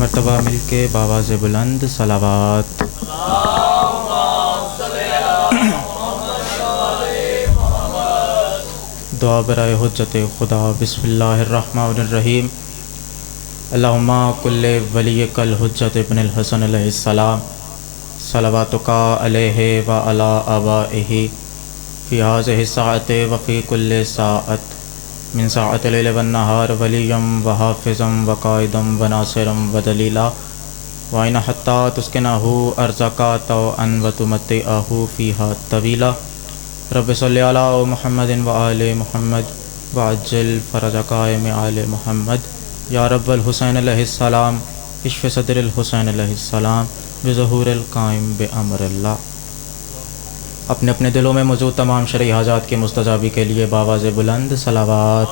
मर्तबा मिलके बावाज़ बुलंद सलावात। दुआ बराए हुज्जत खुदा। बिस्मिल्लाहिर्रहमानिर्रहीम। अल्लाहुम्मा कुल्ले वलियकल हुज्जत इब्नुल हसन अलैहिस्सलाम सलवातुका अलैहि व अला आबाइही फ़ी हाज़िहि साअति व फ़ी कुल्लि साअत मिन साअतिल लैल वन नहार वलियम व हाफ़िज़म व काइदम व नासिरम व दलीला व इन हत्ता तुस्किनहु अर्ज़का तौअन व तुमत्तिअहु फ़ीहा तवीला। रब्बि सल्लि अला मुहम्मदिन व आले मुहम्मद व अज्जिल फ़रजका में आले मुहम्मद। या रब्बल हुसैन अलैहिस्सलाम इश्फ़ सदरिल हुसैन अलैहिस्सलाम बिज़हूरिल कायम बिअम्रिल्लाह। अपने अपने दिलों में मौजूद तमाम शरई हाजात के मुस्तजाबी के लिए बावाज़ बुलंद सलावात।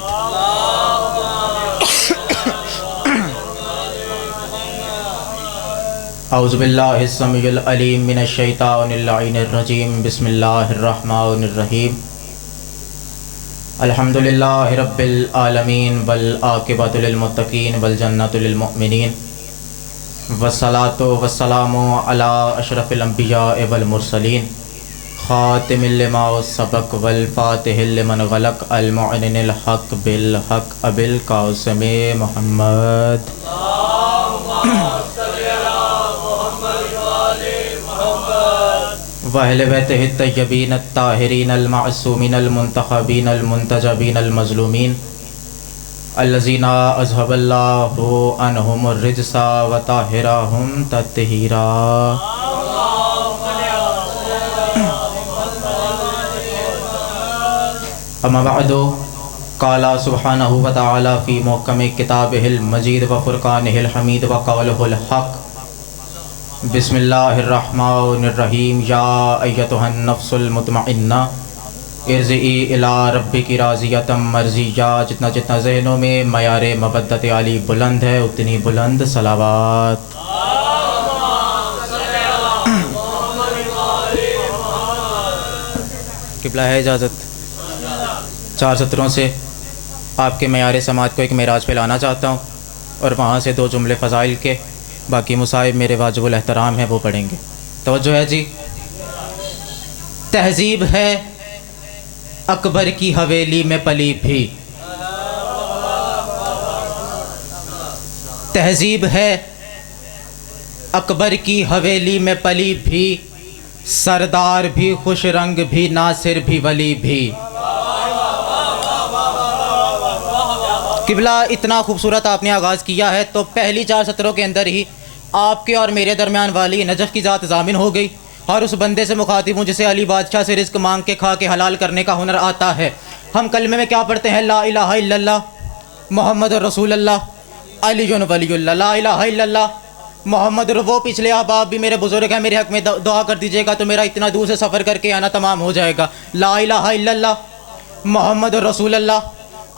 औज़ु बिल्लाहि समीउल अलीम मिनश शैतानिर लाइनिर रजीम। बिस्मिल्लाहिर रहमानिर रहीम। अल्हम्दुलिल्लाहि रब्बिल आलमीन वल आक़िबतु लिल मुत्तक़ीन वल जन्नतु लिल मुमिनीन वस्सलातु वस्सलामु अला अशरफिल अंबिया वल मुरसलीन ख़ातिमिल लिमा सबक़ वल फ़ातिहिल लिमन ग़लक़ अल मुअनिनिल हक़ बिल हक़ अबिल क़ासिम मुहम्मद। वअहले बैतिहि तय्यबीन अत्ताहिरीन अल मासूमीन अल मुंतखबीन अल मुंतजबीन अल मज़लूमीन अल्लज़ीना अज़हबल्लाहु अन्हुमुर रिज्सा व ताहिरहुम तत्हीरा। अम्मा बअदु क़ाला सुब्हानहु व तआला फ़ी मुहकमि किताबिहिल मजीद व फ़ुरक़ानिहिल हमीद व क़ौलुहुल हक़। बिस्मिल्लाहिर्रहमानिर्रहीम। या अय्यतुहन नफ्सुल मुतमइन्ना इर्जिई इला रब्बिकी राज़ियतम मर्ज़िया। जितना जितना ज़हनों में मयारे मवद्दत आली बुलंद है उतनी बुलंद सलावात। क़िबला है इजाज़त। 4 सत्रों से आपके मयारे समात को एक मेराज पे लाना चाहता हूँ और वहाँ से 2 जुमले फ़ज़ाइल के, बाकी मुसाहिब मेरे वाजिबुल एहतराम हैं वो पढ़ेंगे। तवज्जो है जी। तहज़ीब है अकबर की हवेली में पली भी, तहज़ीब है अकबर की हवेली में पली भी, सरदार भी खुश रंग भी नासिर भी वली भी। क़िबला इतना खूबसूरत आपने आगाज़ किया है तो पहली 4 सत्रों के अंदर ही आपके और मेरे दरमियान वाली नजफ़ की ज़ात ज़ामिन हो गई। और उस बंदे से मुखातिब हूँ जिसे अली बादशाह से रिज़्क़ मांग के खा के हलाल करने का हुनर आता है। हम कलमे में क्या पढ़ते हैं? ला इलाहा इल्लल्लाह मोहम्मद रसूलुल्लाह अलीयुन वलीयुल्लाह। ला इलाहा इल्लल्लाह मोहम्मद। वो पिछले अहबाब भी मेरे बुज़ुर्ग हैं, मेरे हक़ में दुआ कर दीजिएगा तो मेरा इतना दूर से सफ़र करके आना तमाम हो जाएगा। ला इलाहा इल्लल्लाह मोहम्मद रसूलुल्लाह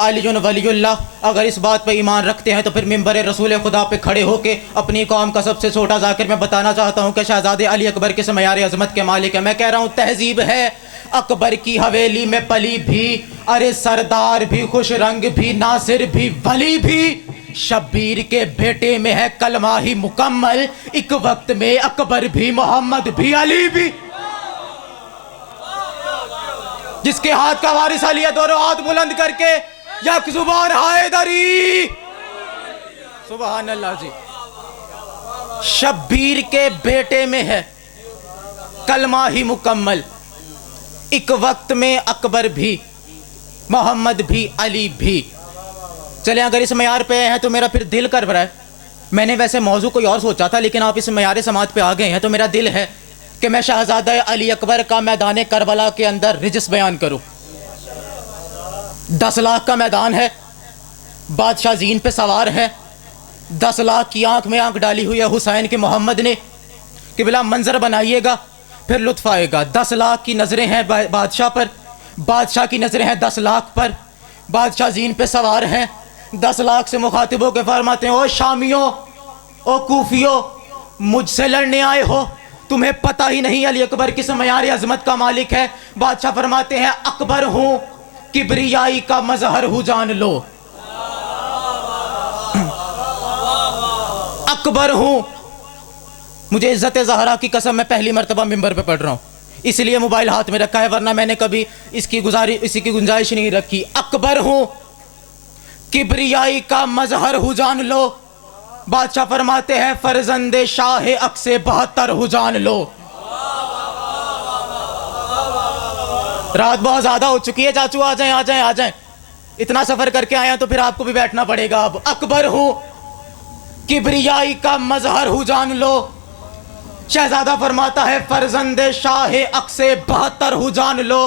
अलीयुन वलीयुल्लाह। अगर इस बात पर ईमान रखते हैं तो फिर मिंबर रसूल खुदा पे खड़े होके अपनी कौम का सबसे छोटा जाकिर मैं बताना चाहता हूँ कि शहजादे अली अकबर किस मयार अज़मत के मालिक है। मैं कह रहा हूँ तहज़ीब है अकबर की हवेली में पली भी, अरे सरदार भी खुश रंग भी नासिर भी वली भी। शब्बीर के बेटे में है कलमा ही मुकम्मल, एक वक्त में अकबर भी मोहम्मद भी अली भी। जिसके हाथ का वारिस अली है दोनों हाथ बुलंद करके यक ज़ुबान हैदरी। सुभान अल्लाह जी। शब्बीर के बेटे में है कलमा ही मुकम्मल, एक वक्त में अकबर भी मोहम्मद भी अली भी। चले अगर इस मयार पे हैं तो मेरा फिर दिल कर रहा है। मैंने वैसे मौजू कोई और सोचा था लेकिन आप इस मयार समात पे आ गए हैं तो मेरा दिल है कि मैं शहजादा अली अकबर का मैदान करबला के अंदर रिजस बयान करूं। 10 लाख का मैदान है, बादशाह जीन पे सवार है, 10 लाख की आंख में आंख डाली हुई है हुसैन के मोहम्मद ने। क़िबला मंजर बनाइएगा फिर लुत्फ आएगा। 10 लाख की नज़रें हैं बादशाह पर, बादशाह की नज़रें हैं 10 लाख पर, बादशाह जीन पे सवार हैं। 10 लाख से मुखातिबों के फरमाते हैं, ओ शामियों ओ कूफियों मुझसे लड़ने आए हो, तुम्हें पता ही नहीं अली अकबर किस मयार अजमत का मालिक है। बादशाह फरमाते हैं अकबर हूं किबरियाई का मजहर हूं जान लो। अकबर हूं। मुझे इज्जत ज़हरा की कसम मैं पहली मर्तबा मिंबर पे पढ़ रहा हूं, इसलिए मोबाइल हाथ में रखा है, वरना मैंने कभी इसी की गुंजाइश नहीं रखी। अकबर हूं, किब्रियाई का मजहर हूं जान लो। बादशाह फरमाते हैं फरजंदे शाह अक्से 72 हूं जान लो। रात बहुत ज्यादा हो चुकी है चाचू, आ जाएं आ जाएं आ जाएं। इतना सफर करके आया तो फिर आपको भी बैठना पड़ेगा। अब अकबर हूं, किब्रियाई का मजहर हूं जान लो। शहजादा फरमाता है फरजंदे शाह अक्से 72 हूं जान लो।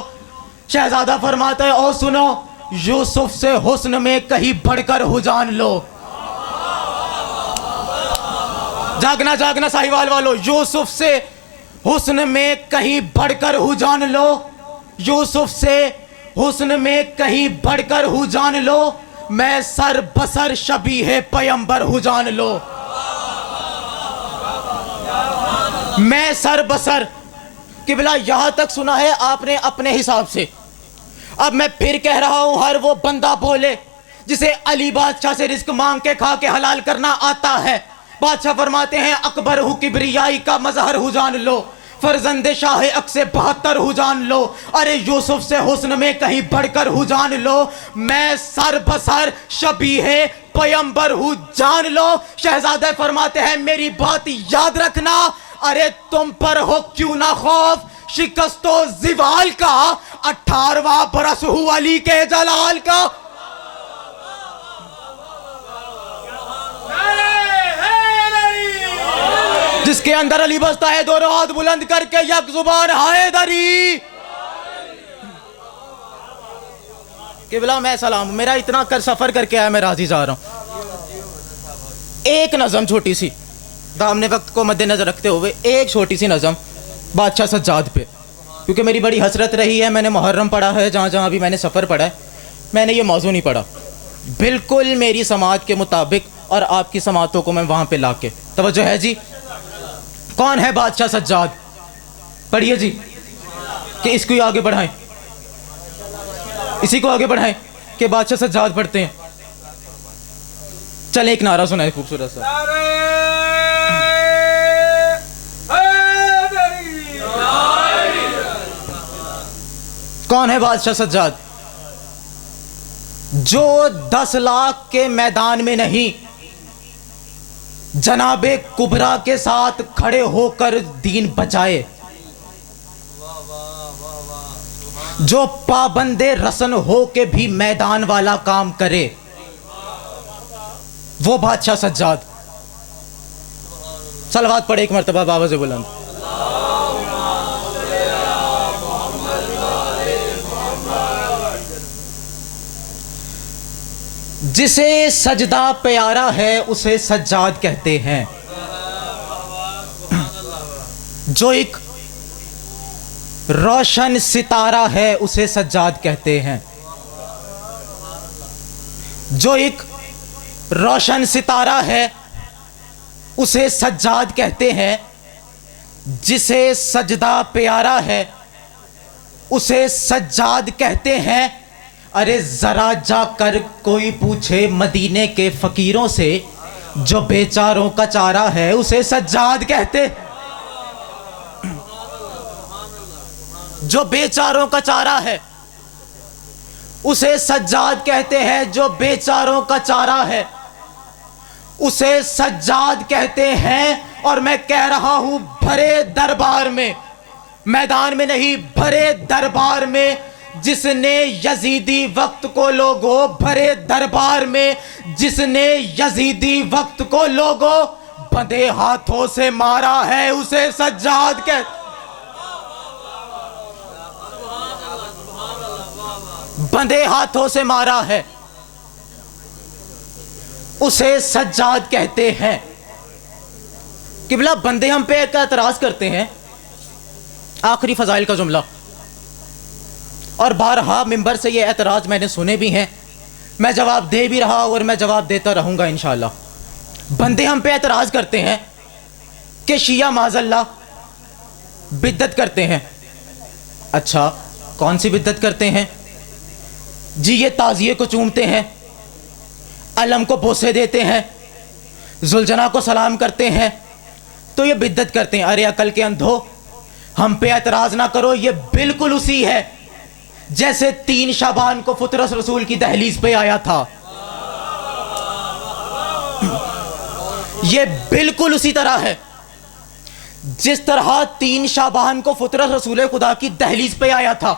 शहजादा फरमाता है ओ सुनो, यूसुफ से हुस्न में कहीं बढ़कर हूं जान लो। जागना जागना साहिवाल वालों, यूसुफ से हुस्न में कहीं बढ़कर हूं जान लो। यूसुफ से हुस्न में कहीं बढ़कर हूं जान लो। मैं सर बसर शबीह पैगंबर हूं जान लो। मैं सर बसर। किबला यहां तक सुना है आपने अपने हिसाब से। अब मैं फिर कह रहा हूं, हर वो बंदा बोले जिसे अली बादशाह से रिस्क मांग के खा के हलाल करना आता है। बादशाह फरमाते हैं अकबर हूं, किब्रियाई का मजहर हूं जान लो। फरजंदे शाह अक्से 72 हूं जान लो। अरे यूसुफ से हुस्न में कहीं बढ़कर हूं जान लो। मैं सर बसर शबीह पैगंबर हूं जान लो। शहजादे फरमाते हैं मेरी बात याद रखना। अरे तुम पर हो क्यों ना खौफ शिकस्तो जिवाल का, 18वां बरस हूं अली के जलाल का। जिसके अंदर अली बसता है, दोनों हाथ बुलंद करके यक जुबान हैदरी। किबला मैं सलाम, मेरा इतना कर सफर करके आया, मैं राजी जा रहा हूं। एक नज़म छोटी सी, दामने वक्त को मद्देनजर रखते हुए एक छोटी सी नज़म बादशाह सज्जाद पे, क्योंकि मेरी बड़ी हसरत रही है। मैंने मुहर्रम पढ़ा है, जहाँ जहाँ भी मैंने सफ़र पढ़ा है, मैंने ये मौजू नहीं पढ़ा बिल्कुल मेरी समात के मुताबिक, और आपकी समातों को मैं वहाँ पे ला के। तवज्जो है जी। कौन है बादशाह सज्जाद? पढ़िए जी, कि इसको आगे बढ़ाएं, इसी को आगे बढ़ाएं कि बादशाह सज्जाद पढ़ते हैं। चल एक नारा सुनाए खूबसूरत सा। कौन है बादशाह सज्जाद? जो 10 लाख के मैदान में नहीं, जनाबे कुबरा के साथ खड़े होकर दीन बचाए। जो पाबंदे रसन हो के भी मैदान वाला काम करे, वो बादशाह सज्जाद। सलवात पढ़े एक मर्तबा बाबा से बुलंद। जिसे सजदा प्यारा है उसे सज्जाद कहते हैं। जो एक रोशन सितारा है उसे सज्जाद कहते हैं। जो एक रोशन सितारा है उसे सज्जाद कहते हैं। जिसे सजदा प्यारा है उसे सज्जाद कहते हैं। अरे जरा जाकर कोई पूछे मदीने के फकीरों से, जो बेचारों का चारा है उसे सज्जाद कहते। जो बेचारों का चारा है उसे सज्जाद कहते हैं। जो बेचारों का चारा है उसे सज्जाद कहते हैं। और मैं कह रहा हूं भरे दरबार में, मैदान में नहीं, भरे दरबार में, जिसने यजीदी वक्त को लोगो, भरे दरबार में जिसने यजीदी वक्त को लोगो बंधे हाथों से मारा है उसे सज्जाद कह। बंधे हाथों से मारा है उसे सज्जाद कहते हैं। किबला बंदे हम पे एक एतराज करते हैं, आखिरी फजाइल का जुमला, और बारहा मिंबर से ये एतराज़ मैंने सुने भी हैं, मैं जवाब दे भी रहा और मैं जवाब देता रहूँगा इंशाअल्लाह। बंदे हम पे एतराज़ करते हैं कि शिया माज़ल्ला बिद्दत करते हैं। अच्छा, कौन सी बिद्दत करते हैं जी? ये ताज़िए को चूमते हैं, अलम को बोसे देते हैं, जुलझना को सलाम करते हैं तो ये बिद्दत करते हैं। अरे अकल के अंधो, हम पे एतराज ना करो, ये बिल्कुल उसी है जैसे 3 शाबान को फुतरस रसूल की दहलीज पे आया था। ये बिल्कुल उसी तरह है जिस तरह 3 शाबान को फुतरस रसूल खुदा की दहलीज पे आया था।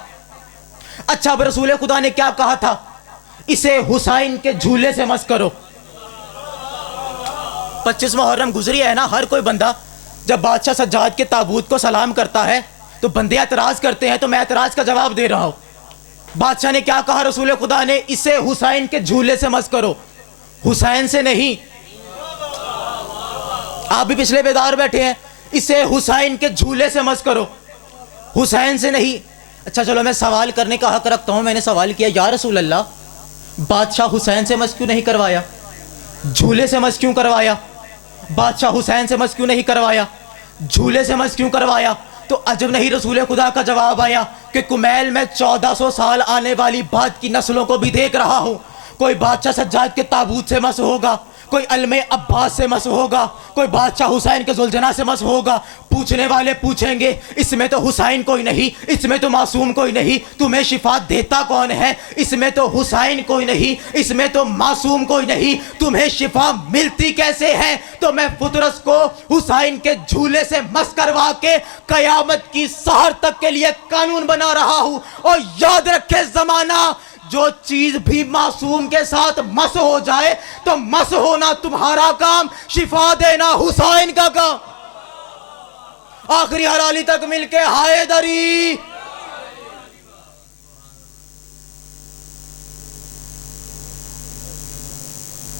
अच्छा, अब रसूल खुदा ने क्या कहा था? इसे हुसैन के झूले से मस करो। 25 मुहर्रम गुजरी है ना, हर कोई बंदा जब बादशाह सज्जाद के ताबूत को सलाम करता है तो बंदे एतराज करते हैं, तो मैं एतराज का जवाब दे रहा हूं। बादशाह ने क्या कहा रसूल खुदा ने? इसे हुसैन के झूले से मस करो, हुसैन से नहीं। आप भी पिछले बेदार बैठे हैं, इसे हुसैन के झूले से मस करो, हुसैन से नहीं। अच्छा चलो, मैं सवाल करने का हक रखता हूं। मैंने सवाल किया, या रसूल अल्लाह, बादशाह हुसैन से मस क्यों नहीं करवाया? झूले से मस क्यों करवाया? बादशाह हुसैन से मस क्यों नहीं करवाया? झूले से मस क्यों करवाया? तो अजब नहीं रसूल खुदा का जवाब आया कि कुमैल में 1400 साल आने वाली बाद की नस्लों को भी देख रहा हूं। कोई बादशाह सज्जाद के ताबूत से मस होगा, कोई अलमे अब्बास से मस होगा, कोई बादशाह हुसैन के जुलझना से मस होगा। पूछने वाले पूछेंगे, इसमें तो हुसैन कोई नहीं, इसमें तो मासूम कोई नहीं, तुम्हें शिफा देता कौन है? इसमें तो हुसैन कोई नहीं, इसमें तो मासूम कोई नहीं, तुम्हें शिफा मिलती कैसे है? तो मैं फुतरस को हुसैन के झूले से मस करवा के कयामत की सहर तक के लिए कानून बना रहा हूं। और याद रखे जमाना, जो चीज भी मासूम के साथ मस हो जाए तो मस होना तुम्हारा काम, शिफा देना हुसैन का काम। आखिरी हराली तक मिलके हाय दरी।